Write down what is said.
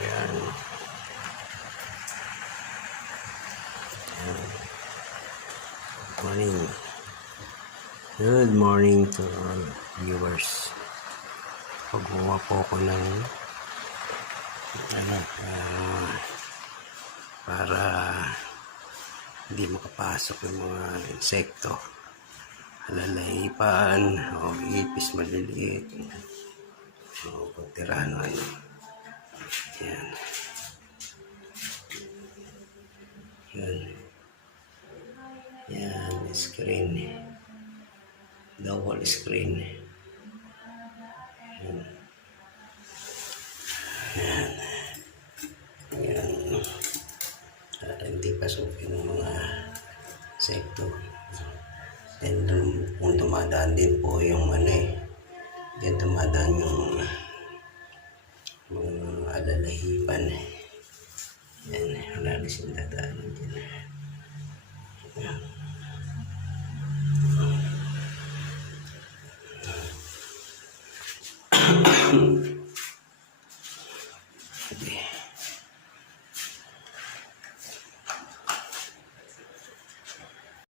Ayan. Ayan. Morning. Good morning to all viewers. Paggawa po ko ng para hindi makapasok ng mga insekto, alalahipan o ipis maliliit o pagtirano. Yan. Yan, screen, double screen. Yan, para hindi pasukin ng mga insekto. Then kung dumadaan din po yung then dumadaan yung mga alalahipan. Yan, wala rin siya dadaan.